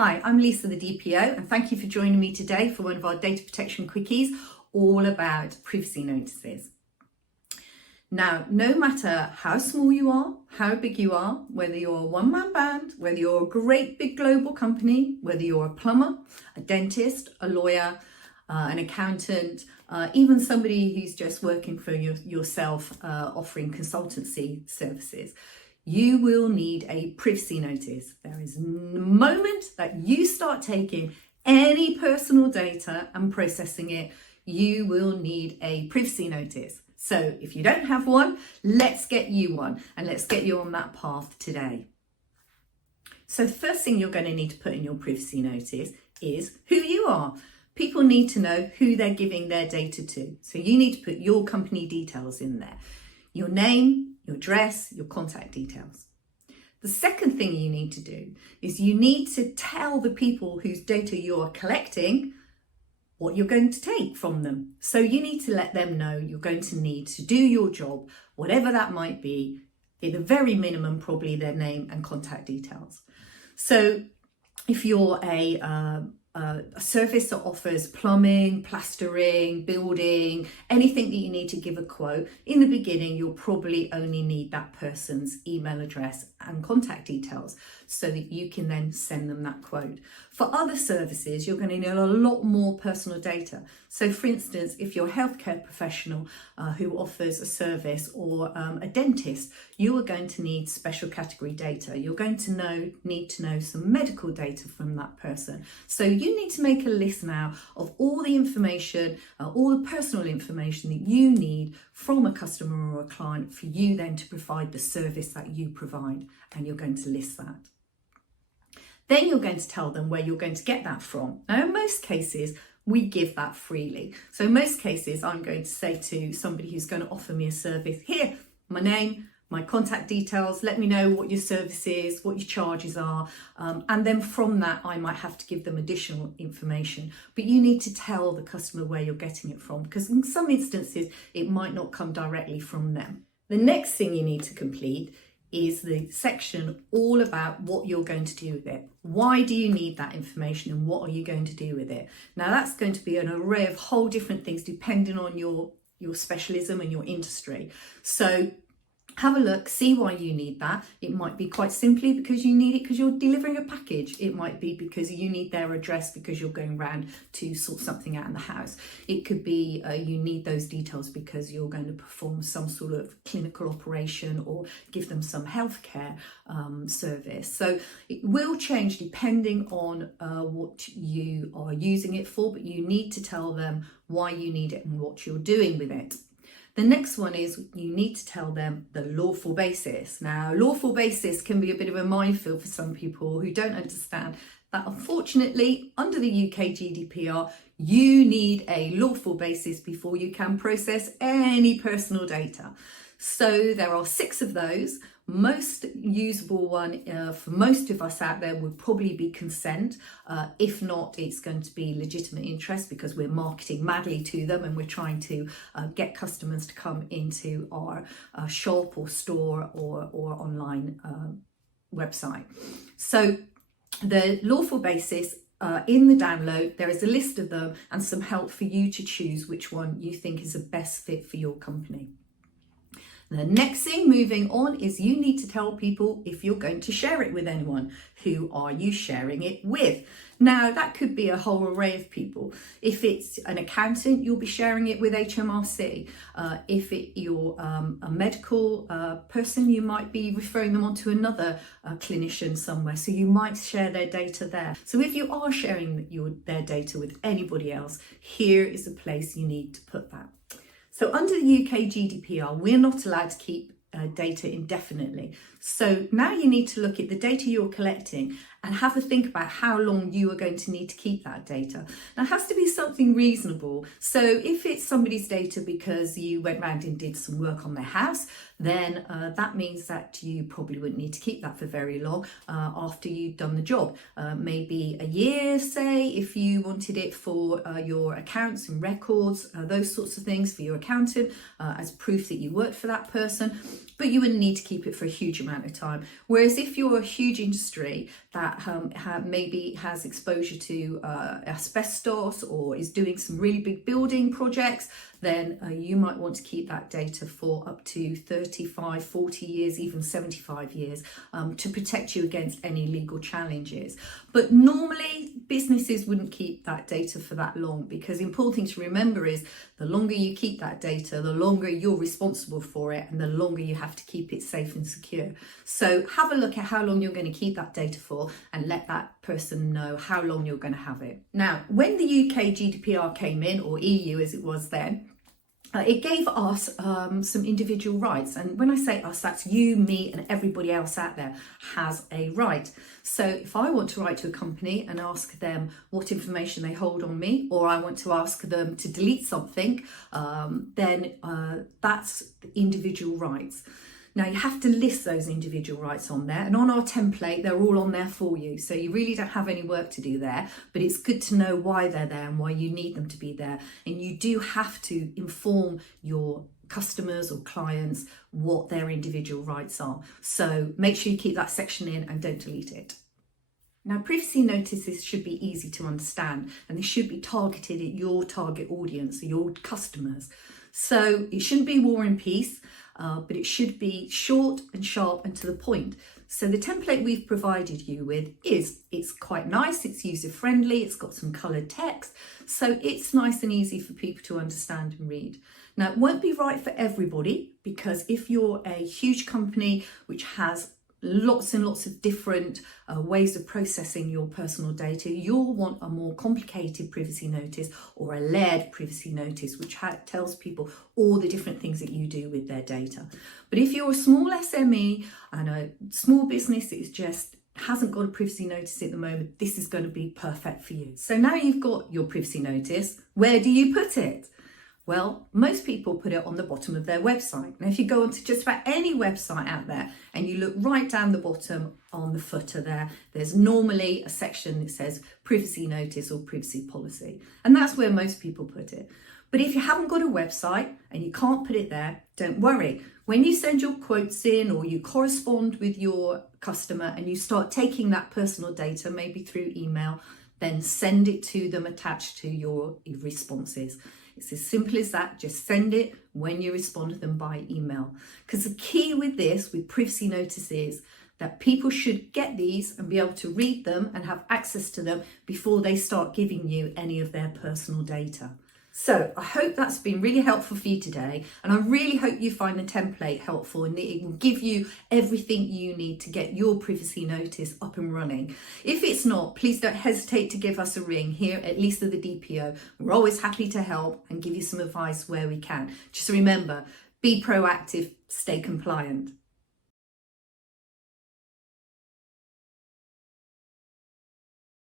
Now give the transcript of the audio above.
Hi, I'm Lisa, the DPO, and thank you for joining me today for one of our data protection quickies all about privacy notices. Now, no matter how small you are, how big you are, whether you're a one-man band, whether you're a great big global company, whether you're a plumber, a dentist, a lawyer, an accountant, even somebody who's just working for yourself, offering consultancy services, you will need a privacy notice. There is a moment that you start taking any personal data and processing it, you will need a privacy notice. So if you don't have one, let's get you one and let's get you on that path today. So the first thing you're going to need to put in your privacy notice is who you are. People need to know who they're giving their data to. So you need to put your company details in there. Your name, your address, your contact details. The second thing you need to do is you need to tell the people whose data you're collecting what you're going to take from them. So you need to let them know you're going to need to do your job, whatever that might be, at the very minimum, probably their name and contact details. So if you're a service that offers plumbing, plastering, building, anything that you need to give a quote, in the beginning, you'll probably only need that person's email address and contact details so that you can then send them that quote. For other services, you're going to need a lot more personal data. So for instance, if you're a healthcare professional who offers a service or a dentist, you are going to need special category data. You're going to need to know some medical data from that person. So you need to make a list now of all the information, all the personal information that you need from a customer or a client for you then to provide the service that you provide, and you're going to list that. Then you're going to tell them where you're going to get that from. Now, in most cases, we give that freely. So in most cases, I'm going to say to somebody who's going to offer me a service, here, my name, my contact details, let me know what your service is, what your charges are. And then from that, I might have to give them additional information. But you need to tell the customer where you're getting it from, because in some instances, it might not come directly from them. The next thing you need to complete is the section all about what you're going to do with it. Why do you need that information and what are you going to do with it? Now that's going to be an array of whole different things depending on your specialism and your industry. So have a look, see why you need that. It might be quite simply because you need it because you're delivering a package. It might be because you need their address because you're going around to sort something out in the house. It could be you need those details because you're going to perform some sort of clinical operation or give them some healthcare service. So it will change depending on what you are using it for, but you need to tell them why you need it and what you're doing with it. The next one is you need to tell them the lawful basis. Now, lawful basis can be a bit of a minefield for some people who don't understand that unfortunately, under the UK GDPR, you need a lawful basis before you can process any personal data. So there are 6 of those. Most usable one for most of us out there would probably be consent. If not, it's going to be legitimate interest because we're marketing madly to them and we're trying to get customers to come into our shop or store or online website. So the lawful basis, in the download, there is a list of them and some help for you to choose which one you think is the best fit for your company. The next thing, moving on, is you need to tell people if you're going to share it with anyone. Who are you sharing it with? Now, that could be a whole array of people. If it's an accountant, you'll be sharing it with HMRC. If you're a medical person, you might be referring them on to another clinician somewhere. So you might share their data there. So if you are sharing their data with anybody else, here is the place you need to put that. So under the UK GDPR, we're not allowed to keep data indefinitely. So now you need to look at the data you're collecting and have a think about how long you are going to need to keep that data. Now, it has to be something reasonable. So if it's somebody's data because you went round and did some work on their house, then that means that you probably wouldn't need to keep that for very long after you've done the job. Maybe a year, say, if you wanted it for your accounts and records, those sorts of things for your accountant as proof that you worked for that person. But you wouldn't need to keep it for a huge amount of time. Whereas if you're a huge industry that that maybe has exposure to asbestos or is doing some really big building projects, then you might want to keep that data for up to 35, 40 years, even 75 years to protect you against any legal challenges. But normally businesses wouldn't keep that data for that long, because the important thing to remember is the longer you keep that data, the longer you're responsible for it and the longer you have to keep it safe and secure. So have a look at how long you're going to keep that data for and let that person know how long you're going to have it. Now, when the UK GDPR came in, or EU as it was then, it gave us some individual rights. And when I say us, that's you, me, and everybody else out there has a right. So if I want to write to a company and ask them what information they hold on me, or I want to ask them to delete something, then that's the individual rights. Now, you have to list those individual rights on there, and on our template, they're all on there for you. So you really don't have any work to do there, but it's good to know why they're there and why you need them to be there. And you do have to inform your customers or clients what their individual rights are. So make sure you keep that section in and don't delete it. Now, privacy notices should be easy to understand, and they should be targeted at your target audience, your customers. So it shouldn't be War and Peace, but it should be short and sharp and to the point. So the template we've provided you with it's quite nice, it's user friendly, it's got some coloured text, so it's nice and easy for people to understand and read. Now, it won't be right for everybody, because if you're a huge company which has lots and lots of different ways of processing your personal data, you'll want a more complicated privacy notice or a layered privacy notice, which tells people all the different things that you do with their data. But if you're a small SME and a small business that is just hasn't got a privacy notice at the moment, this is going to be perfect for you. So now you've got your privacy notice, where do you put it? Well, most people put it on the bottom of their website. Now, if you go onto just about any website out there and you look right down the bottom on the footer there, there's normally a section that says privacy notice or privacy policy. And that's where most people put it. But if you haven't got a website and you can't put it there, don't worry. When you send your quotes in or you correspond with your customer and you start taking that personal data, maybe through email, then send it to them attached to your responses. It's as simple as that. Just send it when you respond to them by email. Because the key with this, with privacy notices, is that people should get these and be able to read them and have access to them before they start giving you any of their personal data. So I hope that's been really helpful for you today, and I really hope you find the template helpful and that it will give you everything you need to get your privacy notice up and running. If it's not, please don't hesitate to give us a ring here at Lisa the DPO. We're always happy to help and give you some advice where we can. Just remember, be proactive, stay compliant.